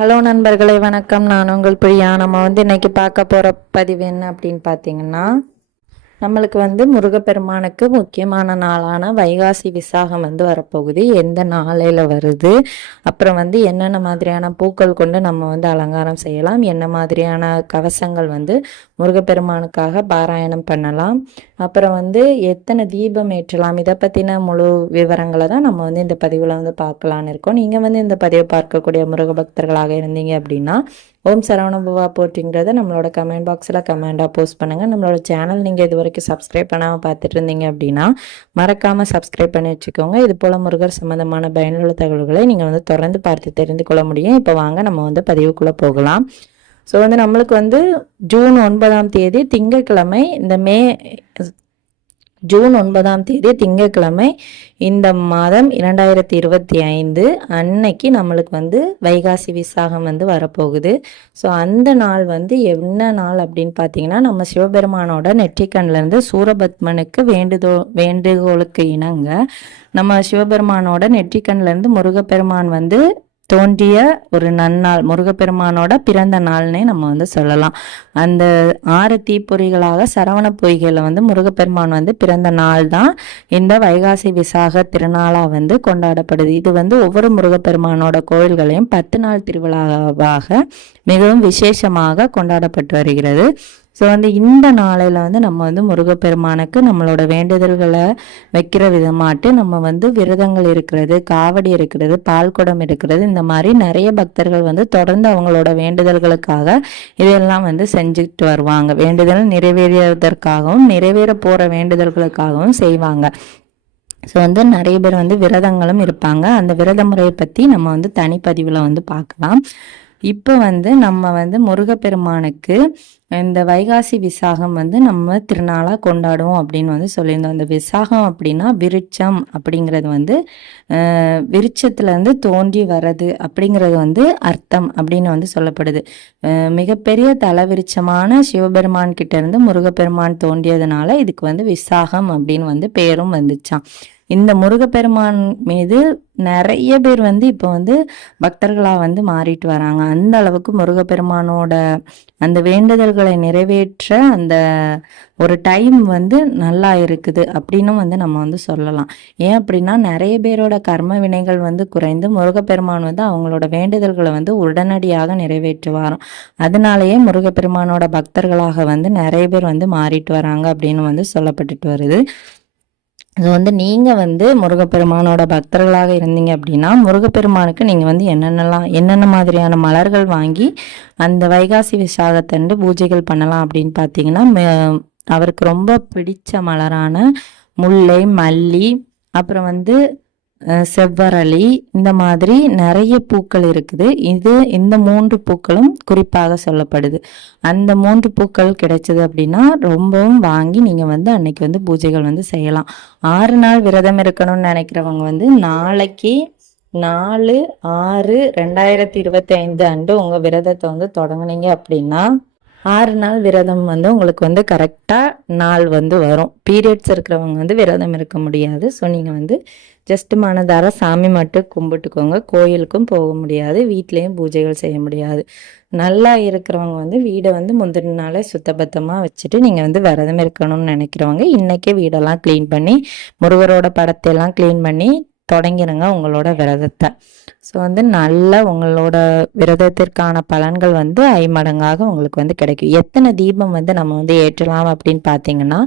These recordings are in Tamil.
ஹலோ நண்பர்களே, வணக்கம். நான் உங்கள் பிரியா. நம்ம இன்னைக்கு பார்க்க போகிற பதிவு என்ன அப்படின்னு பார்த்தீங்கன்னா, நம்மளுக்கு முருகப்பெருமானுக்கு முக்கியமான நாளான வைகாசி விசாகம் வரப்போகுது. எந்த நாளையில் வருது, அப்புறம் என்னென்ன மாதிரியான பூக்கள் கொண்டு நம்ம அலங்காரம் செய்யலாம், என்ன மாதிரியான கவசங்கள் முருகப்பெருமானுக்காக பாராயணம் பண்ணலாம், அப்புறம் எத்தனை தீபம் ஏற்றலாம், இதை பற்றின முழு விவரங்களை தான் நம்ம இந்த பதிவில் பார்க்கலான்னு இருக்கோம். நீங்கள் இந்த பதிவை பார்க்கக்கூடிய முருக பக்தர்களாக இருந்தீங்க அப்படின்னா ஓம் சரவணபவா போட்டிங்கிறத நம்மளோட கமெண்ட் பாக்ஸில் கமெண்டாக போஸ்ட் பண்ணுங்கள். நம்மளோட சேனல் நீங்கள் இது வரைக்கும் சப்ஸ்கிரைப் பண்ணாமல் பார்த்துட்டு இருந்தீங்க அப்படின்னா மறக்காமல் சப்ஸ்கிரைப் பண்ணி வச்சுக்கோங்க. இது போல் முருகர் சம்மந்தமான பயனுள்ள தகவல்களை நீங்கள் தொடர்ந்து பார்த்து தெரிந்து கொள்ள முடியும். இப்போ வாங்க நம்ம பதிவுக்குள்ளே போகலாம். ஸோ நம்மளுக்கு ஜூன் 9 திங்கட்கிழமை ஜூன் 9 திங்கட்கிழமை இந்த மாதம் 2025 அன்னைக்கு நம்மளுக்கு வைகாசி விசாகம் வரப்போகுது. ஸோ அந்த நாள் என்ன நாள் அப்படின்னு பார்த்தீங்கன்னா, நம்ம சிவபெருமானோட நெற்றிக்கண்ணிலேருந்து சூரபத்மனுக்கு வேண்டுகோளுக்கு இணங்க நம்ம சிவபெருமானோட நெற்றிக்கண்ணிலேருந்து முருகப்பெருமான் தோன்றிய ஒரு நன்னாள், முருகப்பெருமானோட பிறந்த நாள்னே நம்ம சொல்லலாம். அந்த 6 தீப்பொறிகளாக சரவண பொய்கையில் முருகப்பெருமான் பிறந்த நாள் தான் இந்த வைகாசி விசாக திருநாளா கொண்டாடப்படுது. இது ஒவ்வொரு முருகப்பெருமானோட கோயில்களையும் 10 நாள் திருவிழாவாக மிகவும் விசேஷமாக கொண்டாடப்பட்டு வருகிறது. ஸோ இந்த நாளையில் நம்ம முருகப்பெருமானுக்கு நம்மளோட வேண்டுதல்களை வைக்கிற விதமாட்டு நம்ம விரதங்கள் இருக்கிறது, காவடி இருக்கிறது, பால்குடம் இருக்கிறது, இந்த மாதிரி நிறைய பக்தர்கள் தொடர்ந்து அவங்களோட வேண்டுதல்களுக்காக இதெல்லாம் செஞ்சுட்டு வருவாங்க. வேண்டுதல் நிறைவேறியதற்காகவும் நிறைவேற போகிற வேண்டுதல்களுக்காகவும் செய்வாங்க. ஸோ நிறைய பேர் விரதங்களும் இருப்பாங்க. அந்த விரத முறையை பற்றி நம்ம தனிப்பதிவில் பார்க்கலாம். இப்போ நம்ம முருகப்பெருமானுக்கு இந்த வைகாசி விசாகம் நம்ம திருநாளாக கொண்டாடுவோம் அப்படின்னு சொல்லியிருந்தோம். அந்த விசாகம் அப்படின்னா விருட்சம் அப்படிங்கிறது விருட்சத்துலேருந்து தோன்றி வர்றது அப்படிங்கிறது அர்த்தம் அப்படின்னு சொல்லப்படுது. மிகப்பெரிய தலவிருட்சமான சிவபெருமான் கிட்ட இருந்து முருகப்பெருமான் தோன்றியதுனால இதுக்கு விசாகம் அப்படின்னு பேரும் வந்துச்சான். இந்த முருகப்பெருமான் மீது நிறைய பேர் இப்போ பக்தர்களாக மாறிட்டு வராங்க. அந்த அளவுக்கு முருகப்பெருமானோட அந்த வேண்டுதல்களை நிறைவேற்ற அந்த ஒரு டைம் நல்லா இருக்குது அப்படின்னு நம்ம சொல்லலாம். ஏன் அப்படின்னா, நிறைய பேரோட கர்ம வினைகள் குறைந்து முருகப்பெருமான் அவங்களோட வேண்டுதல்களை உடனடியாக நிறைவேற்றுவாராம். அதனாலேயே முருகப்பெருமானோட பக்தர்களாக நிறைய பேர் மாறிட்டு வராங்க அப்படின்னு சொல்லப்பட்டுட்டு வருது. அது நீங்கள் முருகப்பெருமானோட பக்தர்களாக இருந்தீங்க அப்படின்னா முருகப்பெருமானுக்கு நீங்கள் என்னென்ன மாதிரியான மலர்கள் வாங்கி அந்த வைகாசி விசாகத்தன்று பூஜைகள் பண்ணலாம் அப்படின்னு பார்த்தீங்கன்னா, அவருக்கு ரொம்ப பிடிச்ச மலரான முல்லை, மல்லி, அப்புறம் செவ்வரளி, இந்த மாதிரி நிறைய பூக்கள் இருக்குது. இந்த 3 பூக்களும் குறிப்பாக சொல்லப்படுது. அந்த 3 பூக்கள் கிடைச்சது அப்படின்னா ரொம்பவும் வாங்கி நீங்கள் அன்னைக்கு பூஜைகள் செய்யலாம். 6 நாள் விரதம் இருக்கணும்னு நினைக்கிறவங்க நாளைக்கு 4/6/2025 அன்று உங்கள் விரதத்தை தொடங்குனீங்க அப்படின்னா 6 நாள் விரதம் உங்களுக்கு கரெக்டாக நாள் வரும். பீரியட்ஸ் இருக்கிறவங்க விரதம் இருக்க முடியாது. ஸோ நீங்கள் ஜஸ்ட் மனதார சாமி மட்டும் கும்பிட்டுக்கோங்க. கோயிலுக்கும் போக முடியாது, வீட்லேயும் பூஜைகள் செய்ய முடியாது. நல்லா இருக்கிறவங்க வீடை முந்தின நாளே சுத்தபத்தமாக வச்சுட்டு நீங்கள் விரதம் இருக்கணும்னு நினைக்கிறவங்க இன்றைக்கே வீடெல்லாம் க்ளீன் பண்ணி முருகரோட படத்தையெல்லாம் க்ளீன் பண்ணி தொடங்கிடுங்க உங்களோட விரதத்தை. ஸோ நல்ல உங்களோட விரதத்திற்கான பலன்கள் 5 மடங்காக உங்களுக்கு கிடைக்கும். எத்தனை தீபம் நம்ம ஏற்றலாம் அப்படின்னு பார்த்தீங்கன்னா,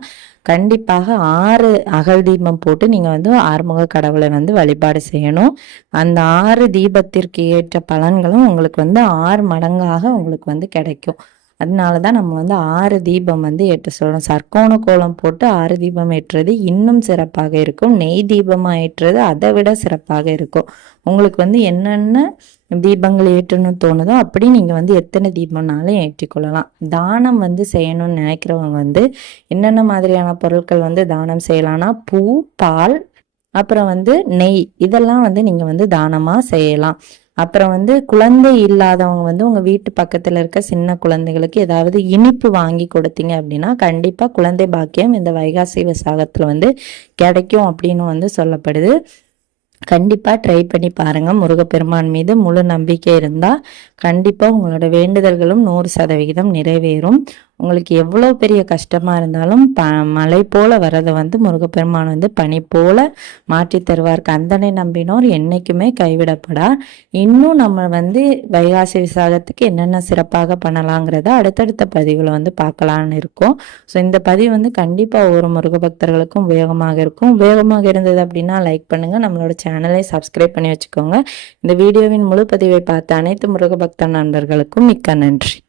கண்டிப்பாக 6 அகல் தீபம் போட்டு நீங்கள் ஆறுமுக கடவுளை வழிபாடு செய்யணும். அந்த 6 தீபத்திற்கு ஏற்ற பலன்களும் உங்களுக்கு 6 மடங்காக உங்களுக்கு கிடைக்கும். அதனால தான் நம்ம 6 தீபம் ஏற்ற சொல்கிறோம். சர்க்கோண கோலம் போட்டு 6 தீபம் ஏற்றுறது இன்னும் சிறப்பாக இருக்கும். நெய் தீபமாக ஏற்றுறது அதை விட சிறப்பாக இருக்கும். உங்களுக்கு என்னென்ன தீபங்கள் ஏற்றணும்னு தோணுதோ அப்படி நீங்கள் எத்தனை தீபம்னாலும் ஏற்றிக்கொள்ளலாம். தானம் செய்யணும்னு நினைக்கிறவங்க என்னென்ன மாதிரியான பொருட்கள் தானம் செய்யலாம்னா, பூ, பால், அப்புறம் நெய், இதெல்லாம் நீங்கள் தானமாக செய்யலாம். அப்புறம் குழந்தை இல்லாதவங்க உங்கள் வீட்டு பக்கத்தில் இருக்க சின்ன குழந்தைகளுக்கு ஏதாவது இனிப்பு வாங்கி கொடுத்தீங்க அப்படின்னா கண்டிப்பாக குழந்தை பாக்கியம் இந்த வைகாசி விசாகத்தில் கிடைக்கும் அப்படின்னு சொல்லப்படுது. கண்டிப்பாக ட்ரை பண்ணி பாருங்கள். முருகப்பெருமான் மீது முழு நம்பிக்கை இருந்தால் கண்டிப்பாக உங்களோட வேண்டுதல்களும் 100% நிறைவேறும். உங்களுக்கு எவ்வளோ பெரிய கஷ்டமாக இருந்தாலும் மலை போல வரதை வந்து முருகப்பெருமான் வந்து பனி போல மாற்றி தருவார். கந்தனை நம்பினோர் என்றைக்குமே கைவிடப்படார். இன்னும் நம்ம வந்து வைகாசி விசாகத்துக்கு என்னென்ன சிறப்பாக பண்ணலாங்கிறத அடுத்தடுத்த பதிவில் வந்து பார்க்கலான்னு இருக்கோம். ஸோ இந்த பதிவு வந்து கண்டிப்பாக ஒவ்வொரு முருக பக்தர்களுக்கும் உபயோகமாக இருக்கும். உபயோகமாக இருந்தது அப்படின்னா லைக் பண்ணுங்கள். நம்மளோட சேனலை சப்ஸ்கிரைப் பண்ணி வச்சுக்கோங்க. இந்த வீடியோவின் முழு பதிவை பார்த்த அனைத்து முருக பக்த நண்பர்களுக்கும் மிக்க நன்றி.